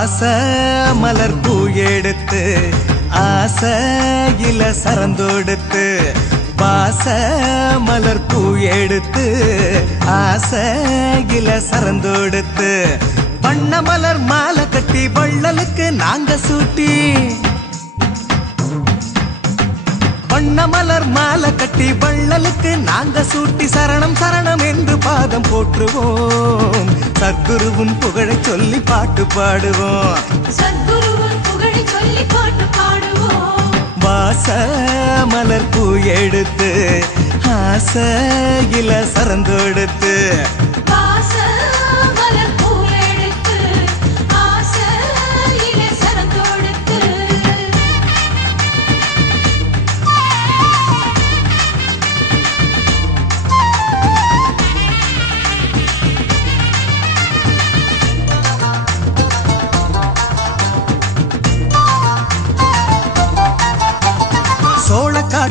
வாச மலர் பூ எடுத்து ஆசையில சரந்தோடுத்து பாச மலர் பூ எடுத்து ஆசையில சரந்தோடுத்து வண்ண மலர் மாலை கட்டி வள்ளலுக்கு நாங்க சூட்டி வண்ண மலர் மாலை கட்டி வள்ளலுக்கு நாங்க சூட்டி சரணம் சரணம் என்று பாதம் போற்றுவோம். சத்குருவும் புகழச் சொல்லி பாட்டு பாடுவோம். சத்குருவின் புகழை சொல்லி பாட்டு பாடுவோம். வாச மலர் பூ எடுத்து ஆசையில சரந்தொடுத்து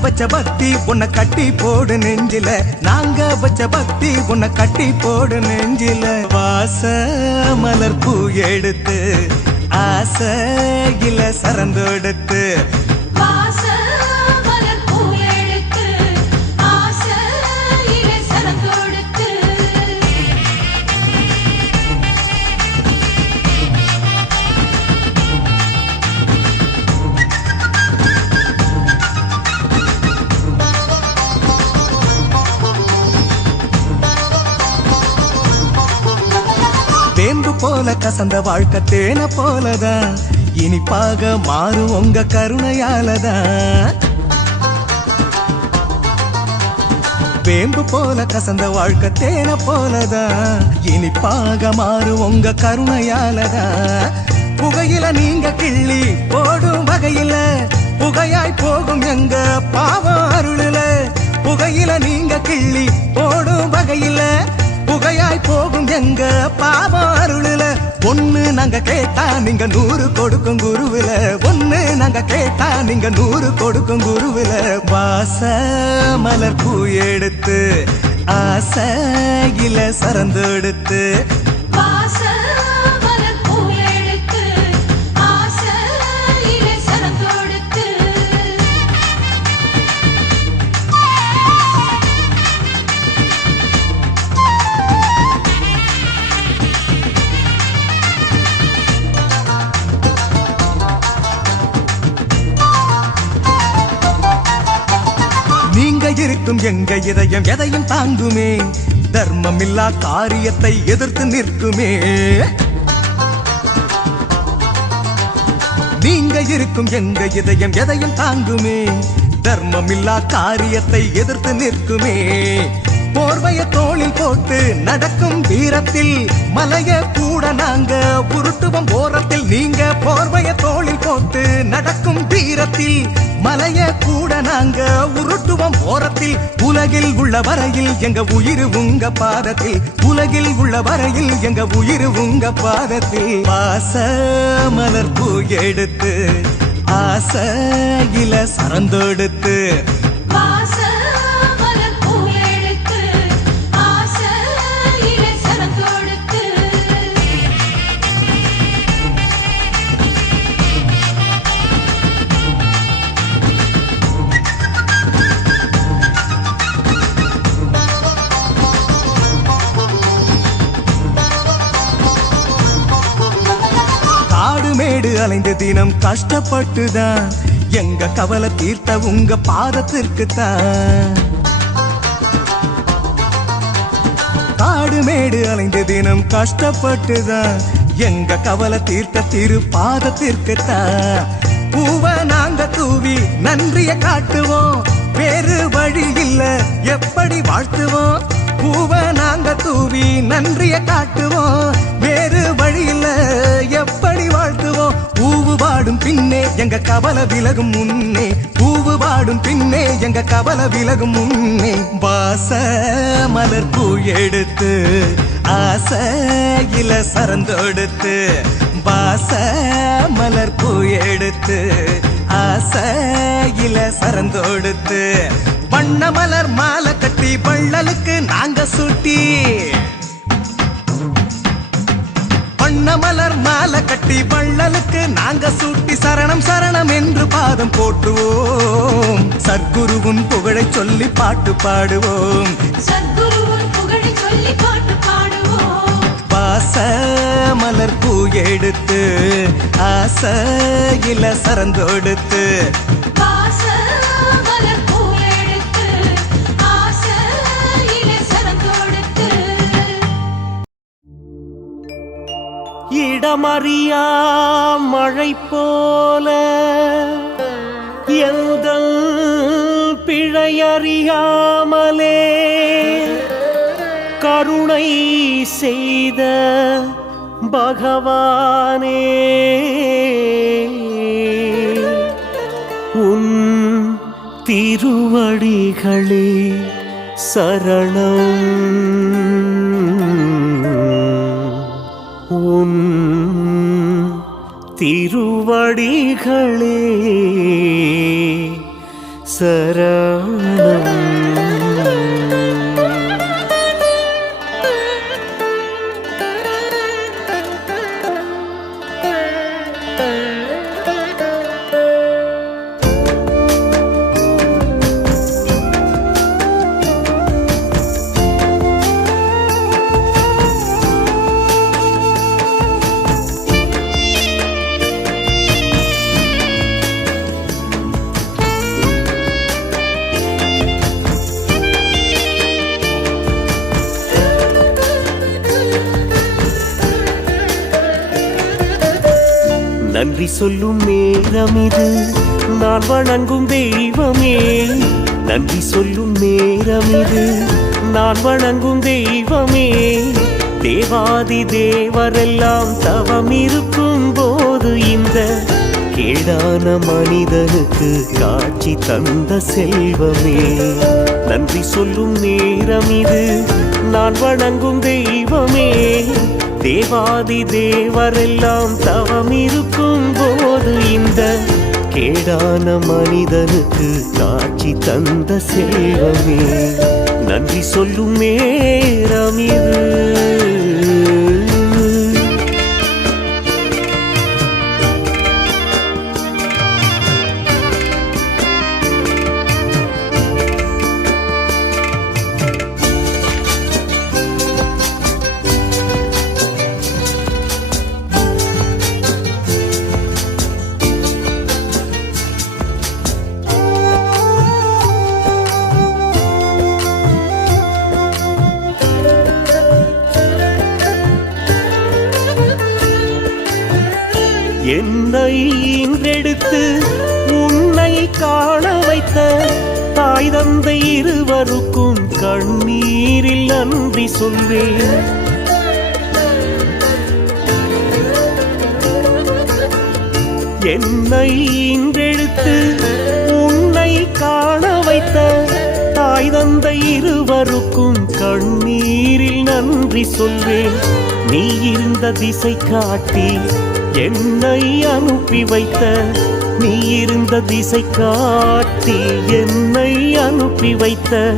வச்ச பக்தி உன்னை கட்டி போடு நெஞ்சில. நாங்க வச்ச பக்தி உன்னை கட்டி போடு நெஞ்சில. வாச மலர் பூ எடுத்து ஆசையில சரந்தொடுத்து போல கசந்த வாழ்க்கை தேன போலதான் இனிப்பாக மாறும் உங்க கருணையாலதான் வேம்பு போல கசந்த வாழ்க்கை தேன போலதான் இனிப்பாக மாறும் உங்க கருணையாலதான் புகையில நீங்க கிள்ளி போடும் வகையில புகையாய் போகும் எங்க பாவம் அருளுல புகையில நீங்க கிள்ளி போடும் வகையில புகையாய் போகும் எங்க பாவம் அருளுல? ஒண்ணு நாங்க கேட்டா நீங்க நூறு கொடுக்கும் குருவில. ஒண்ணு நாங்க கேட்டா நீங்க நூறு கொடுக்கும் குருவில. வாச மலர் பூ எடுத்து ஆசையில சரந்தெடுத்து வாச நீங்க எங்க இதயம் எதையும் தாங்குமே? தர்மம் இல்லா காரியத்தை எதிர்த்து நிற்குமே. நீங்க இருக்கும் எங்க இதயம் எதையும் தாங்குமே? தர்மம் இல்லா காரியத்தை எதிர்த்து நிற்குமே. போர்வைய தோளில் போட்டு நடக்கும் வீரத்தில் மலைய கூட நாங்க உருட்டுவம் போரத்தில் நீங்க போர்வைய தோளில் போட்டு நடக்கும் வீரத்தில் மலைய கூட நாங்க உருட்டுவம் போரத்தில் உலகில் உள்ள வரையில் எங்க உயிர் உங்க பாதத்தில். உலகில் உள்ள வரையில் எங்க உயிர் உங்க பாதத்தில். பாச மலர் பூ எடுத்து ஆசையில சரந்தொடுத்து அலைந்து தினம் கஷ்டப்பட்டுதான். எங்க கவலை தீர்த்த உங்க பாதத்திற்கு தான் காடு மேடு அலைந்து தினம் கஷ்டப்பட்டுதான். எங்க கவலை தீர்த்த திரு பாதத்திற்கு தான் பூவ நாங்க தூவி நன்றிய காட்டுவோம். வேறு வழி இல்ல எப்படி வாழ்த்துவோம்? பூவ நாங்க தூவி நன்றிய காட்டுவோம். வேறு வாழ்த்துவோம்? பூவு பாடும் பின்னே எங்க கவலை விலகும் முன்னே. பூவு பாடும் பின்னே எங்க கவலை விலகும் முன்னே. வாச மலர் பூ எடுத்து ஆசையில சரந்தொடுத்து வாச மலர் பூ எடுத்து ஆசையில சரந்தொடுத்து வண்ண மலர் மாலை கட்டி வள்ளலுக்கு நாங்க சுட்டி. வண்ண மலர் மாலை கட்டி வள்ளலுக்கு நாங்க சூட்டி. சரணம் சரணம் என்று பாதம் போற்றுவோம். சத்குருவின் புகழைச் சொல்லி பாட்டு பாடுவோம். சத்குருவின் புகழை சொல்லி பாட்டு பாடுவோம். வாச மலர் பூ எடுத்து ஆசையில சரந்தொடுத்து இடமறியா மழை போல எந்த பிழையறியாமலே? கருணை செய்த பகவானே உன் திருவடிகளே சரணம். உன் திருவடிகளே சரணம் நன்றி சொல்லும் நேரம் இது. நான் வணங்கும் தெய்வமே. நன்றி சொல்லும் நேரம் இது. நான் வணங்கும் தெய்வமே. தேவாதி தேவரெல்லாம் தவம் இருக்கும் போது இந்த கேடான மனிதனுக்கு காட்சி தந்த செல்வமே. நன்றி சொல்லும் நேரம் இது. நான் வணங்கும் தெய்வமே. தேவாதி தேவரெல்லாம் தவம் இருக்கும் போது இந்த கேடான மனிதனுக்கு காட்சி தந்த செல்வமே. நன்றி சொல்லும் நேரம் இது. என்னை இன்றெடுத்து உன்னை காண வைத்த தாய் தந்தை இருவருக்கும் கண்ணீரில் நன்றி சொல்வேன். என்னை இன்றெடுத்து உன்னை காண வைத்த தாய் தந்தை இருவருக்கும் கண்ணீரில் நன்றி சொல்வேன். நீ இருந்த திசை காட்டி என்னை அனுப்பி வைத்த நீ இருந்த திசை காட்டி என்னை அனுப்பி வைத்த.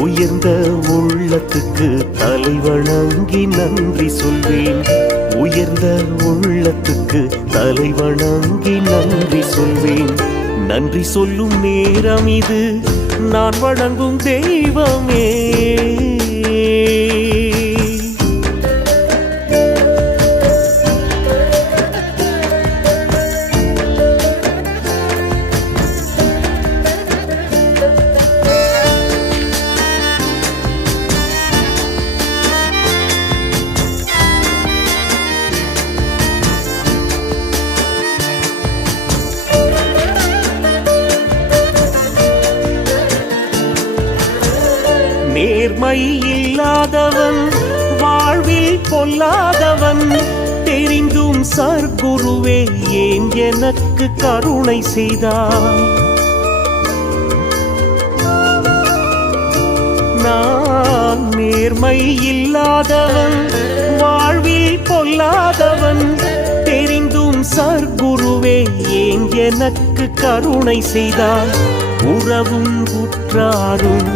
உயர்ந்த உள்ளத்துக்கு தலை வணங்கி நன்றி சொல்வேன். உயர்ந்த உள்ளத்துக்கு தலை வணங்கி நன்றி சொல்வேன். நன்றி சொல்லும் நேரம் இது நான் வணங்கும் தெய்வமே. பொல்லாதவன். தெரிந்தும் சர்க்குருவே ஏன் எனக்கு கருணை செய்தார் நான் நேர்மை இல்லாதவன் வாழ்வில் பொல்லாதவன். தெரிந்தும் சர்க்குருவே ஏன் எனக்கு கருணை செய்தார் உறவும் குற்றாரும்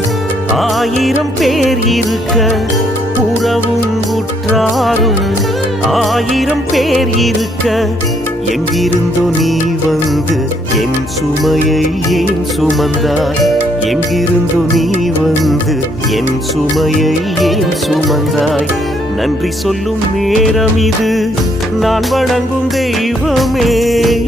ஆயிரம் பேர் இருக்க உறவும் உற்றாரும். ஆயிரம் பேர் இருக்க எங்கிருந்தோ நீ வந்து என் சுமையை ஏன் சுமந்தாய்? எங்கிருந்தோ நீ வந்து என் சுமையை ஏன் சுமந்தாய்? நன்றி சொல்லும் நேரம் இது. நான் வணங்கும் தெய்வமே.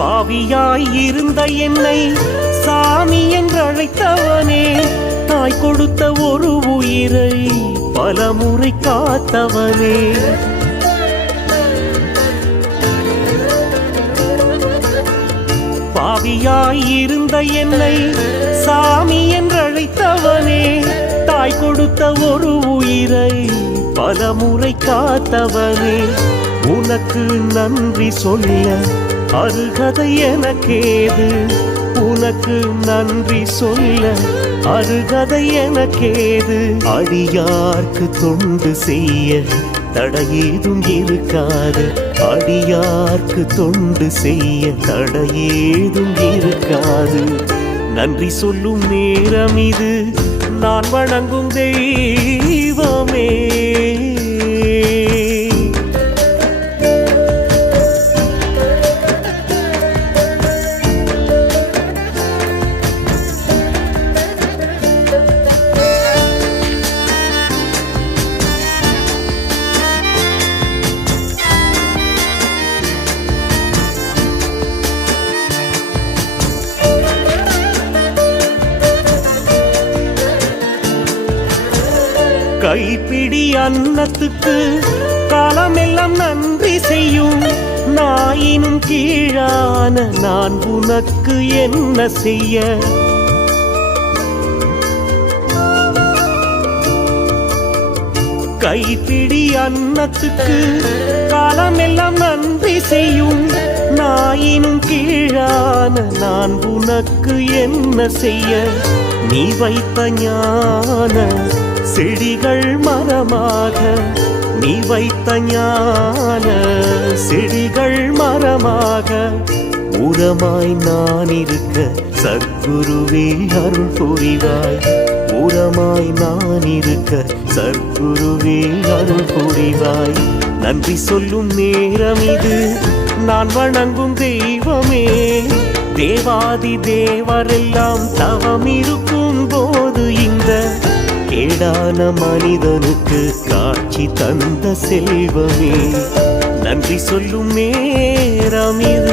பாவியாய் இருந்த என்னை சாமி என்றழைத்தவனே. தாய் கொடுத்த ஒரு உயிரை பலமுறை காத்தவனே. பாவியாய் இருந்த என்னை சாமி என்றழைத்தவனே. தாய் கொடுத்த ஒரு உயிரை பலமுறை காத்தவனே. உனக்கு நன்றி சொல்ல அருகதை எனக்கேது? உனக்கு நன்றி சொல்ல அருகதை எனக்கேது? அடியார்க்கு தொண்டு செய்ய தடையேதும் இருக்காது. அடியார்க்கு தொண்டு செய்ய தடையேதும் இருக்காது. நன்றி சொல்லும் நேரம் இது. நான் வணங்கும் தெய்வம். கைப்பிடி அன்னத்துக்கு காலமெல்லாம் நன்றி செய்யும் நாயினும் கீழான நான் உனக்கு என்ன செய்ய? கைப்பிடி அன்னத்துக்கு காலமெல்லாம் நன்றி செய்யும் நாயினும் கீழான நான் உனக்கு என்ன செய்ய? நீ வைத்த ஞான செடிகள் மரமாக நீ வைத்த ஞான செடிகள் மரமாக உரமாய் நான் இருக்க சத்குருவே அருள் புரிவாய். உரமாய் நான் இருக்க சத்குருவே அருள் புரிவாய். நன்றி சொல்லும் நேரம் இது நான் வணங்கும் தெய்வமே. தேவாதி தேவரெல்லாம் தவம் இருக்கும் போது இந்த கேடான மனிதனுக்கு காட்சி தந்த செல்வமே. நன்றி சொல்லும் நேரம் இது.